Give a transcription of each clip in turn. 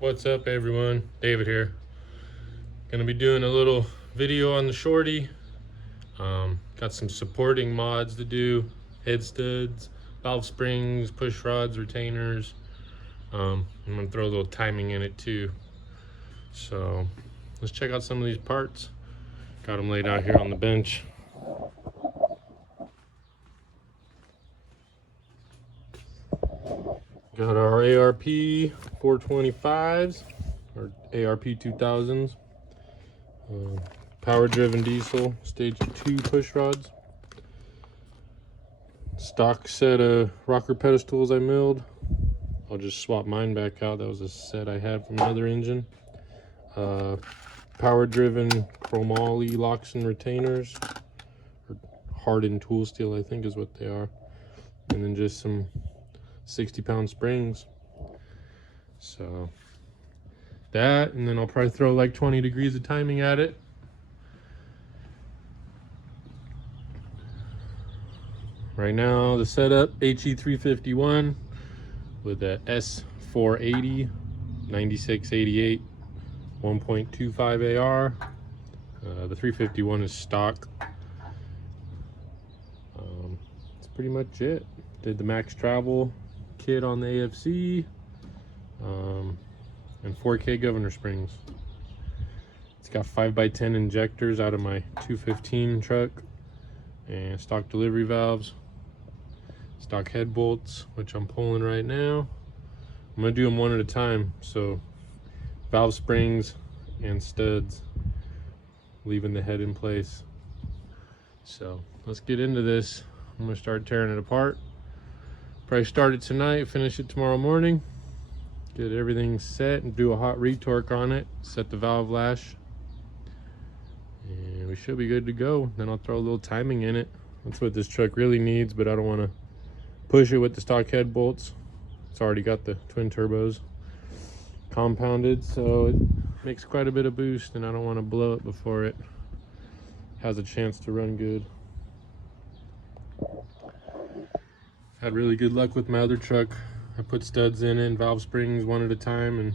What's up everyone, David here. Gonna be doing a little video on the Shorty. Got some supporting mods to do, head studs, valve springs, push rods, retainers. I'm gonna throw a little timing in it too. So let's check out some of these parts. Got them laid out here on the bench. Got our ARP 425s or ARP 2000s. Power driven diesel stage 2 push rods. Stock set of rocker pedestals I milled. I'll just swap mine back out. That was a set I had from another engine. Power driven chromoly locks and retainers, or hardened tool steel I think is what they are. And then just some 60-pound springs. So that, and then I'll probably throw like 20 degrees of timing at it. Right now the setup HE351 with a S480 9688 1.25 AR. The 351 is stock. That's pretty much it. Did the max travel kit on the AFC, and 4K governor springs. It's got 5x10 injectors out of my 215 truck, and stock delivery valves, stock head bolts, which I'm pulling right now. I'm gonna do them one at a time. So valve springs and studs, leaving the head in place. So let's get into this. I'm gonna start tearing it apart. Probably start it tonight, finish it tomorrow morning, get everything set and do a hot retorque on it, set the valve lash, and we should be good to go. Then I'll throw a little timing in it. That's what this truck really needs, but I don't want to push it with the stock head bolts. It's already got the twin turbos compounded, so it makes quite a bit of boost, and I don't want to blow it before it has a chance to run good. Had really good luck with my other truck. I put studs in it and valve springs one at a time, and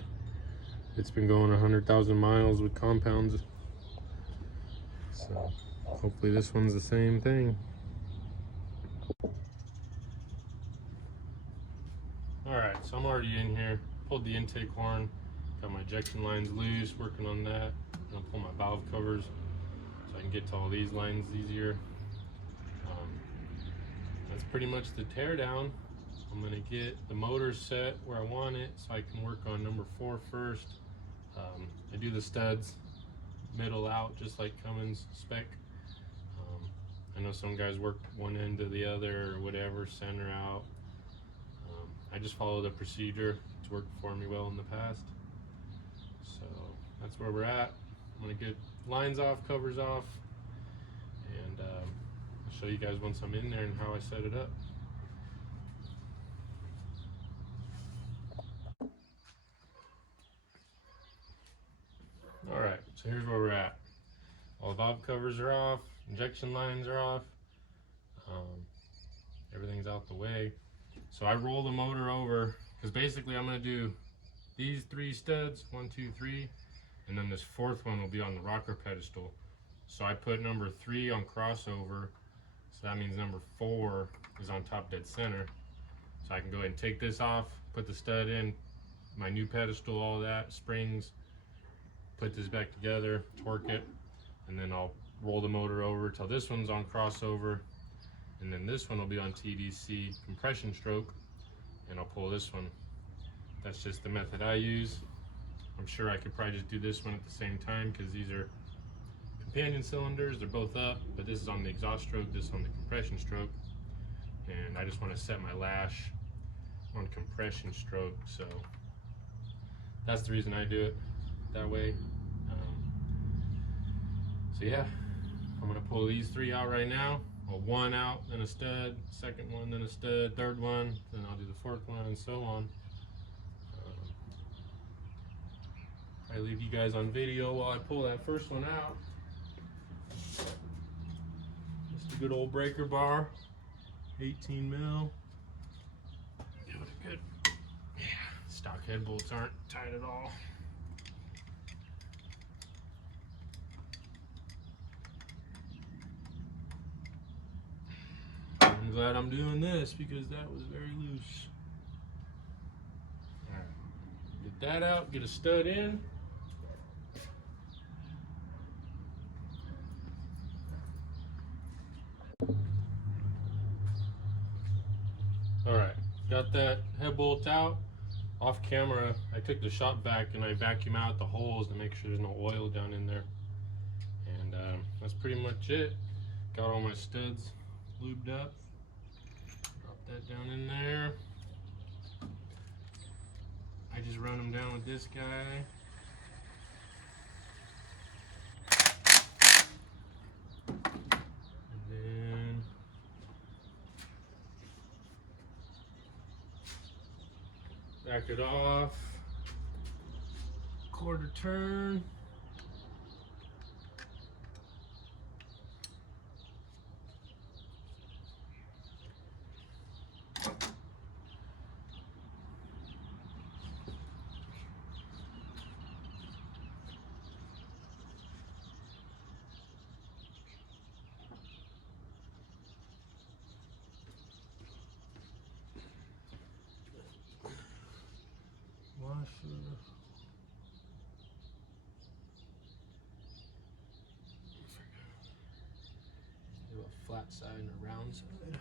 it's been going 100,000 miles with compounds. So hopefully this one's the same thing. Alright, so I'm already in here. Pulled the intake horn, got my ejection lines loose, working on that. I'm gonna pull my valve covers so I can get to all these lines easier. That's pretty much the teardown. I'm gonna get the motor set where I want it so I can work on number 4 first. I do the studs middle out just like Cummins spec. I know some guys work one end to the other or whatever, center out. I just follow the procedure. It's worked for me well in the past. So that's where we're at. I'm gonna get lines off, covers off, and I'll show you guys once I'm in there and how I set it up. Alright, so here's where we're at. All the valve covers are off, injection lines are off, everything's out the way. So I roll the motor over, because basically I'm going to do these 3 studs, 1, 2, 3, and then this 4th one will be on the rocker pedestal. So I put number 3 on crossover, so that means number 4 is on top dead center. So I can go ahead and take this off, put the stud in, my new pedestal, all that, springs, put this back together, torque it, and then I'll roll the motor over till this one's on crossover, and then this one will be on TDC compression stroke, and I'll pull this one. That's just the method I use. I'm sure I could probably just do this one at the same time because these are companion cylinders, they're both up, but this is on the exhaust stroke, this on the compression stroke, and I just want to set my lash on compression stroke, so that's the reason I do it that way. So yeah, I'm gonna pull these 3 out right now. Well, 1 out, then a stud, 2nd one, then a stud, 3rd one, then I'll do the 4th one, and so on. I leave you guys on video while I pull that 1st one out. Just a good old breaker bar, 18 mil. Give it a good, yeah, stock Head bolts aren't tight at all. I'm glad I'm doing this because that was very loose. All right. Get that out, get a stud in. All right, got that head bolt out. Off camera, I took the shop vac and I vacuum out the holes to make sure there's no oil down in there. And that's pretty much it. Got all my studs lubed up. Drop that down in there. I just run them down with this guy. And then back it off. Quarter turn. Washer. Do a flat side and a round side.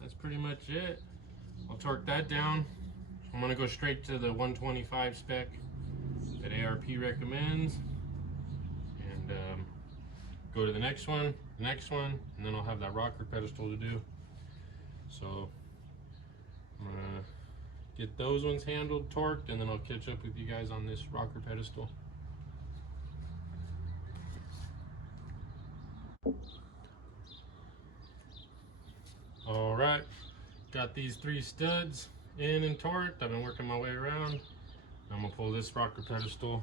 That's pretty much it. I'll torque that down. I'm gonna go straight to the 125 spec that ARP recommends, and go to the next one, and then I'll have that rocker pedestal to do. So I'm gonna get those ones handled, torqued, and then I'll catch up with you guys on this rocker pedestal. All right, got these 3 studs in and torqued. I've been working my way around. I'm gonna pull this rocker pedestal.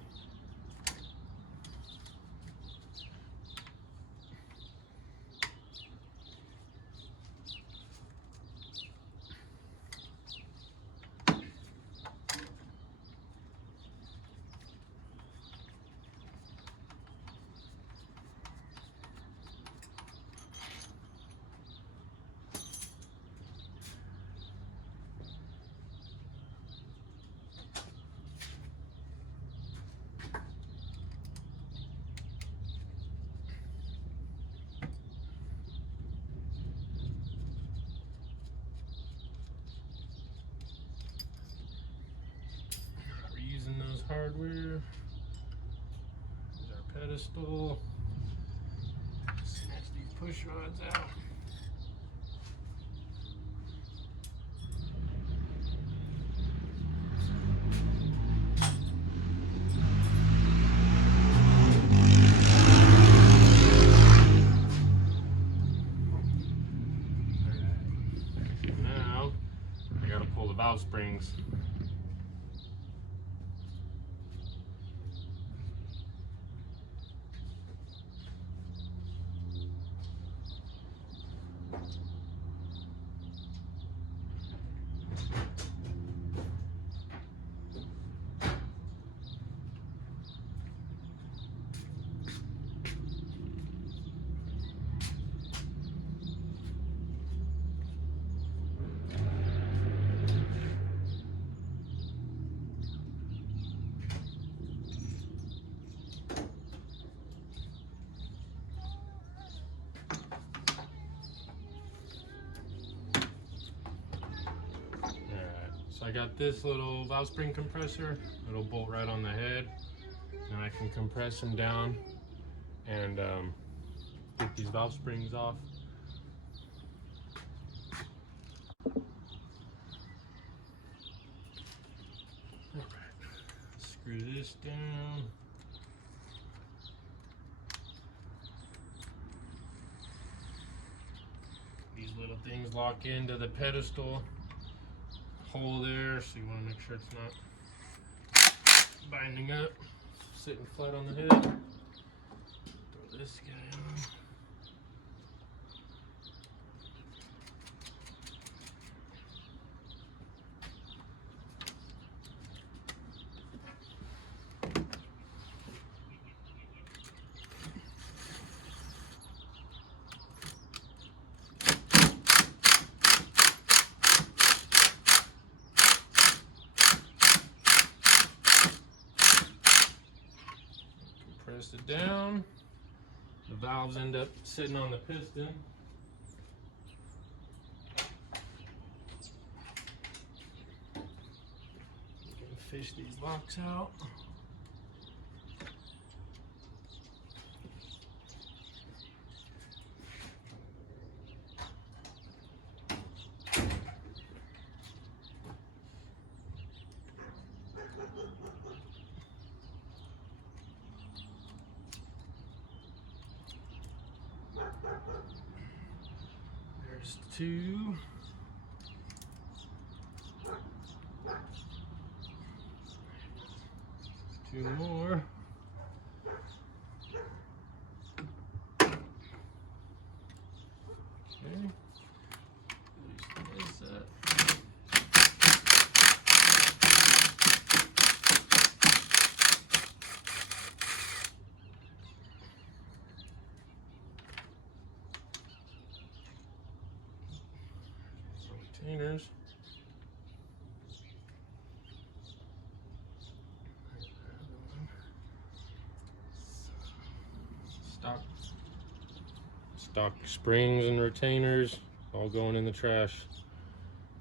Hardware. There's our pedestal. Snatch these push rods out. Now I gotta pull the valve springs. I got this little valve spring compressor. It'll bolt right on the head, and I can compress them down and get these valve springs off. All right, screw this down. These little things lock into the pedestal hole there, so you want to make sure it's not binding up, sitting flat on the head. Throw this guy on. The valves end up sitting on the piston. Fish these locks out. There's two. Two more. Okay. Loosen this up. Some retainers. Stock springs and retainers all going in the trash.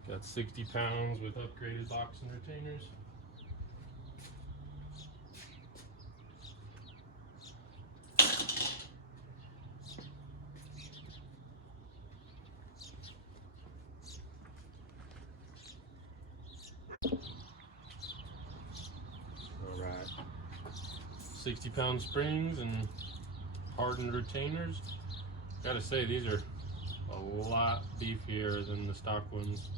Got 60 pounds with upgraded locks and retainers. All right, 60-pound springs and hardened retainers. Gotta say, these are a lot beefier than the stock ones.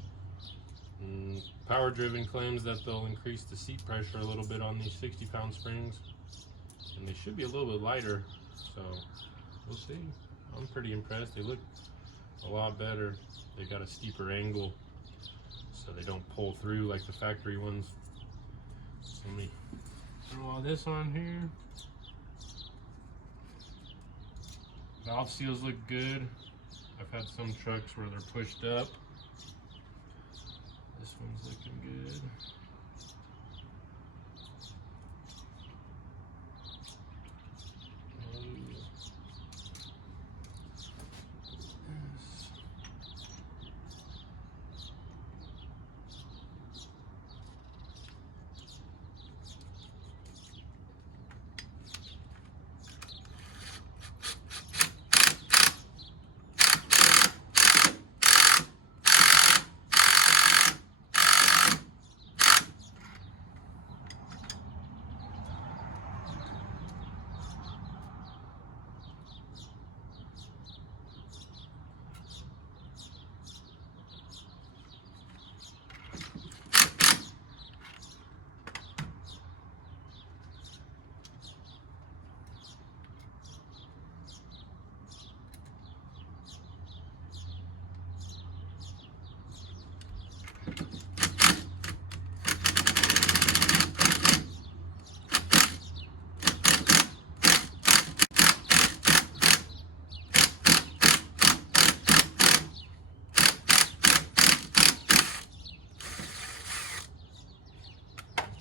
Power Driven claims that they'll increase the seat pressure a little bit on these 60-pound springs, and they should be a little bit lighter, so we'll see. I'm pretty impressed. They look a lot better. They got a steeper angle, so they don't pull through like the factory ones. So let me throw all this on here. Valve seals look good. I've had some trucks where they're pushed up. This one's looking good.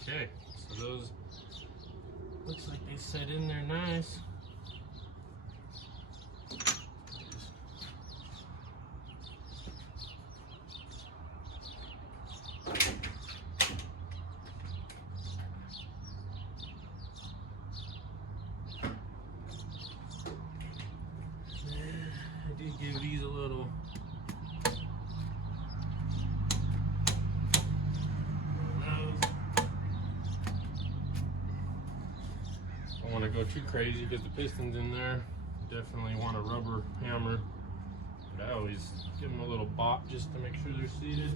Okay, so those looks like they set in there nice. I did give these a little want to go too crazy, get the pistons in there. Definitely want a rubber hammer, but I always give them a little bop just to make sure they're seated.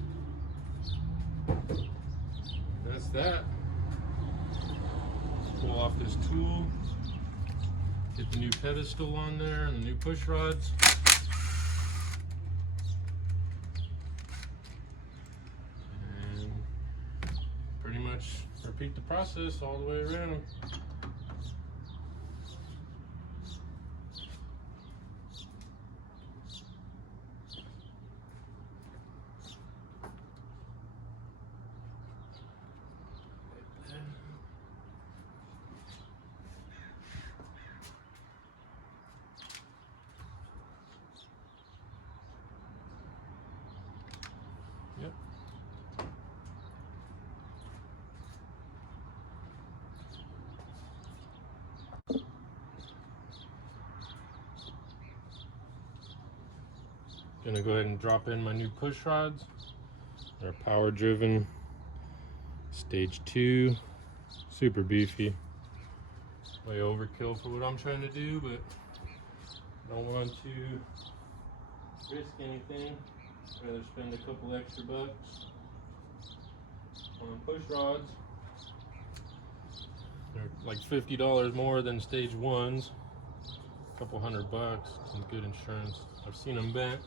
That's that. Pull off this tool, get the new pedestal on there and the new push rods. And pretty much repeat the process all the way around. Gonna go ahead and drop in my new push rods. They're power driven, stage 2, super beefy. Way overkill for what I'm trying to do, but don't want to risk anything. Rather spend a couple extra bucks on push rods. They're like $50 more than stage 1s. A couple $100, some good insurance. I've seen them bent.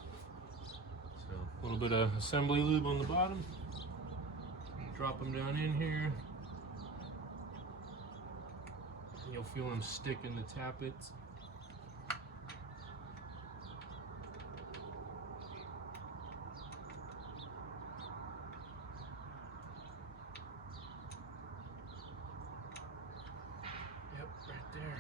So a little bit of assembly lube on the bottom. Drop them down in here. You'll feel them stick in the tappets. Yep, right there.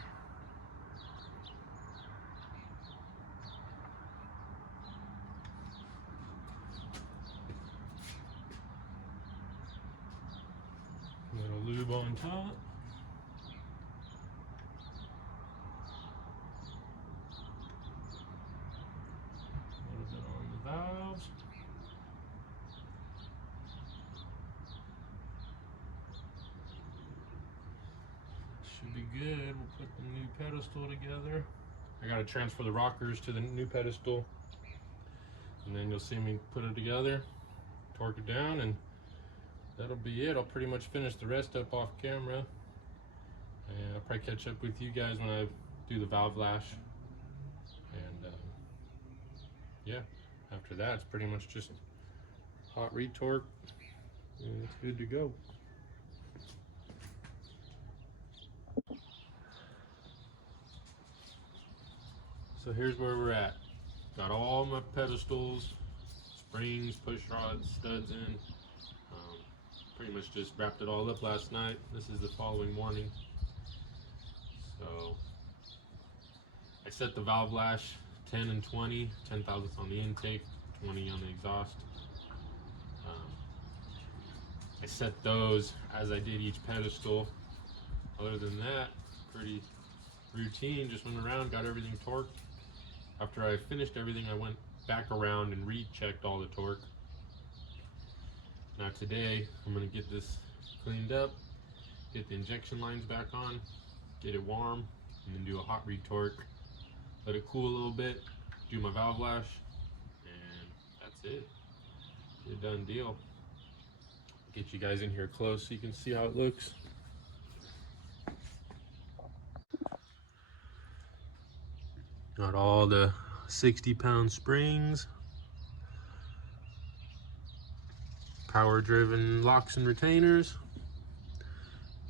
Little lube on top. Valves. Should be good. We'll put the new pedestal together. I gotta transfer the rockers to the new pedestal, and then you'll see me put it together, torque it down, and that'll be it. I'll pretty much finish the rest up off camera, and I'll probably catch up with you guys when I do the valve lash. And yeah. After that, it's pretty much just hot retorque, and it's good to go. So here's where we're at. Got all my pedestals, springs, push rods, studs in. Pretty much just wrapped it all up last night. This is the following morning. So I set the valve lash 10 and 20, 10 thousandths on the intake, 20 on the exhaust. I set those as I did each pedestal. Other than that, pretty routine. Just went around, got everything torqued. After I finished everything, I went back around and rechecked all the torque. Now today, I'm gonna get this cleaned up, get the injection lines back on, get it warm, and then do a hot retorque. Let it cool a little bit, do my valve lash, and that's it. It's a done deal. Get you guys in here close so you can see how it looks. Got all the 60-pound springs, power driven locks and retainers,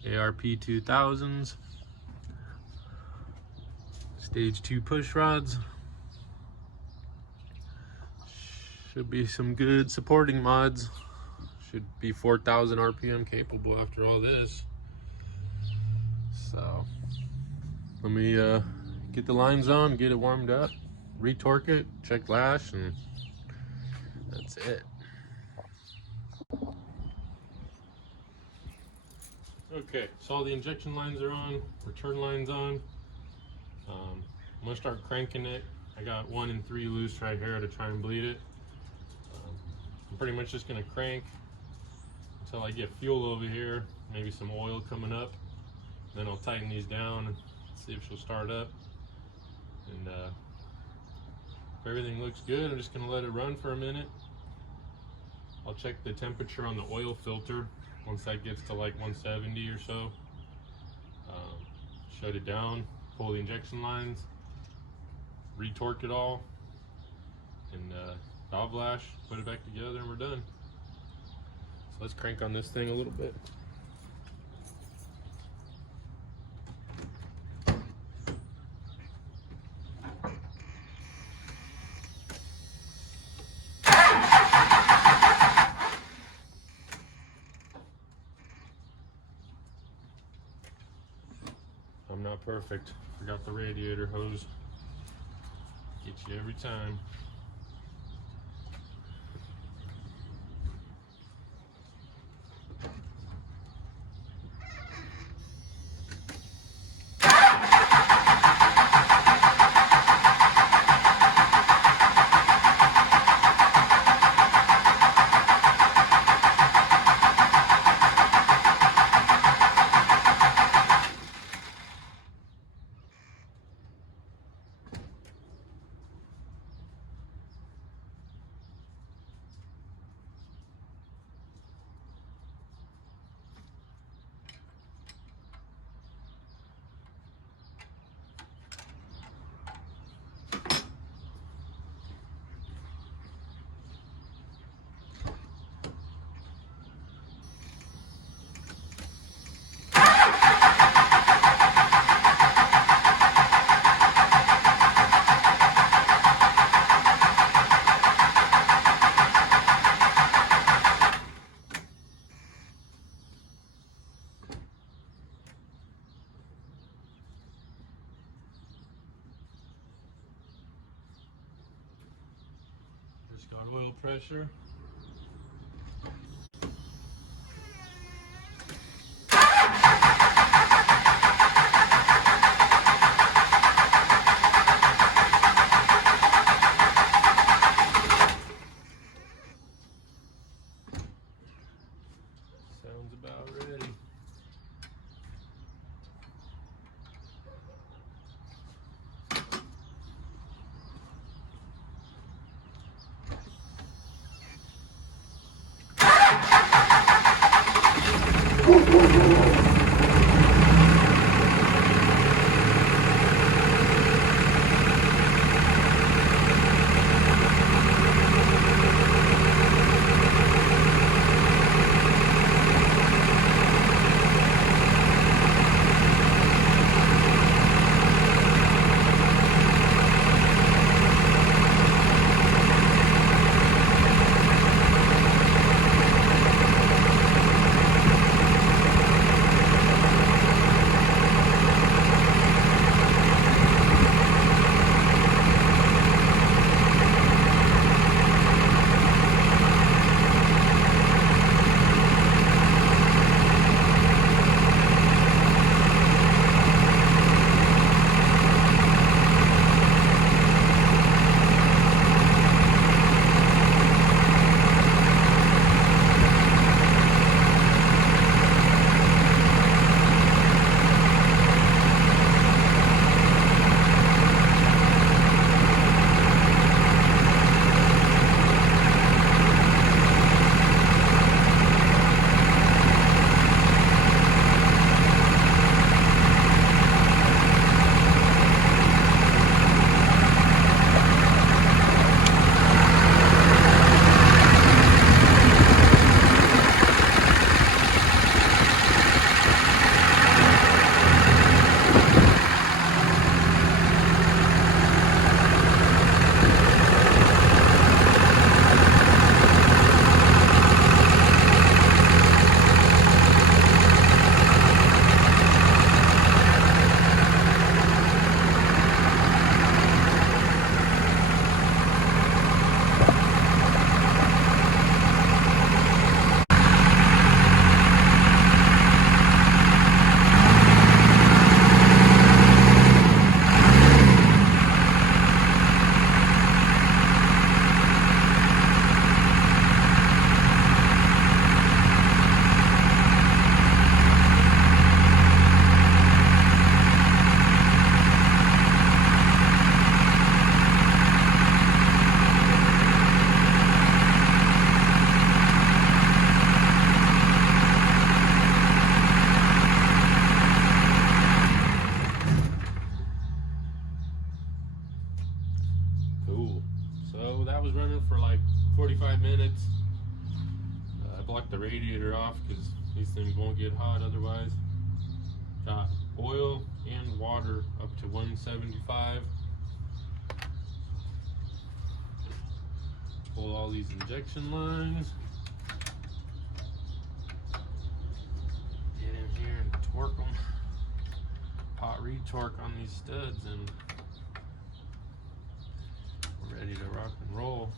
ARP 2000s, stage 2 push rods. Should be some good supporting mods. Should be 4,000 RPM capable after all this. So let me get the lines on, get it warmed up, retorque it, check lash, and that's it. Okay, so all the injection lines are on, return lines on. I'm gonna start cranking it. I got 1 and 3 loose right here to try and bleed it. I'm pretty much just gonna crank until I get fuel over here, maybe some oil coming up. Then I'll tighten these down and see if she'll start up. And if everything looks good, I'm just gonna let it run for a minute. I'll check the temperature on the oil filter. Once that gets to like 170 or so, shut it down, pull the injection lines, retorque it all, and valve lash, put it back together, and we're done. So let's crank on this thing a little bit. I'm not perfect. Forgot the radiator hose. Gets you every time. Just got oil pressure. Sounds about ready. Cool. So that was running for like 45 minutes. I blocked the radiator off because these things won't get hot otherwise. Got oil and water up to 175. Pull all these injection lines. Get in here and torque them. Pot retorque on these studs, and we're ready to rock and roll.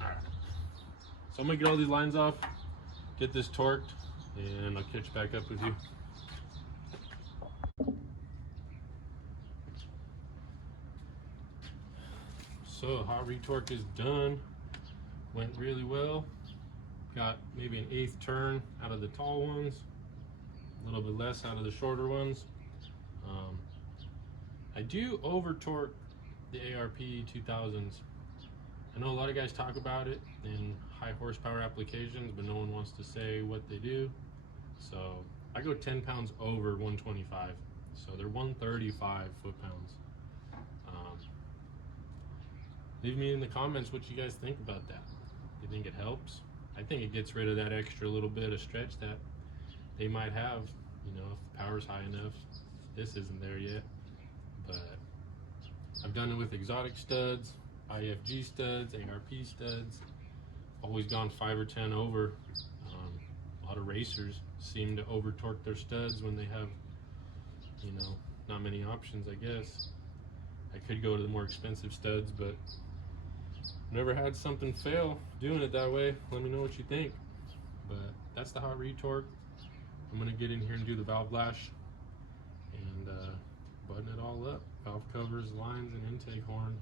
Alright. So I'm gonna get all these lines off, get this torqued, and I'll catch back up with you. So hot retorque is done. Went really well. Got maybe an 1/8 turn out of the tall ones, a little bit less out of the shorter ones. I do over torque the ARP 2000s. I know a lot of guys talk about it in high horsepower applications, but no one wants to say what they do. So I go 10 pounds over 125. So they're 135 foot-pounds. Leave me in the comments what you guys think about that. Do you think it helps? I think it gets rid of that extra little bit of stretch that they might have, you know, if the power's high enough. This isn't there yet, but I've done it with exotic studs, IFG studs, ARP studs. Always gone 5 or 10 over. A lot of racers. seem to over torque their studs when they have, you know, not many options, I guess. I could go to the more expensive studs, but never had something fail doing it that way. Let me know what you think. But that's the hot retorque. I'm gonna get in here and do the valve lash and button it all up. Valve covers, lines, and intake horn.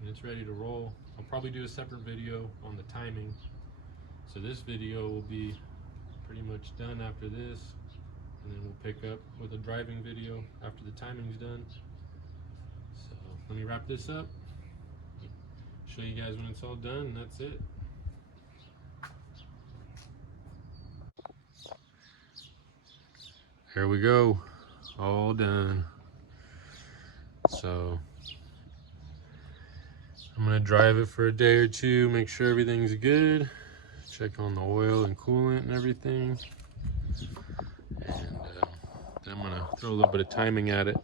And it's ready to roll. I'll probably do a separate video on the timing. So this video will be pretty much done after this. And then we'll pick up with a driving video after the timing's done. So let me wrap this up. Show you guys when it's all done, and that's it. Here we go, all done. So I'm gonna drive it for a day or two, make sure everything's good, check on the oil and coolant and everything. And then I'm gonna throw a little bit of timing at it.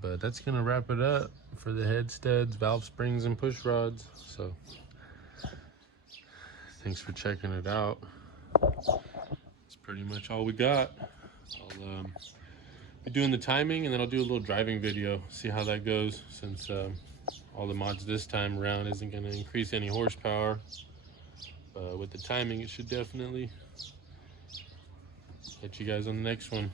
But that's gonna wrap it up for the head studs, valve springs, and push rods. So thanks for checking it out. That's pretty much all we got. I'll be doing the timing, and then I'll do a little driving video, see how that goes, since all the mods this time around isn't gonna increase any horsepower. With the timing, it should definitely. Catch you guys on the next one.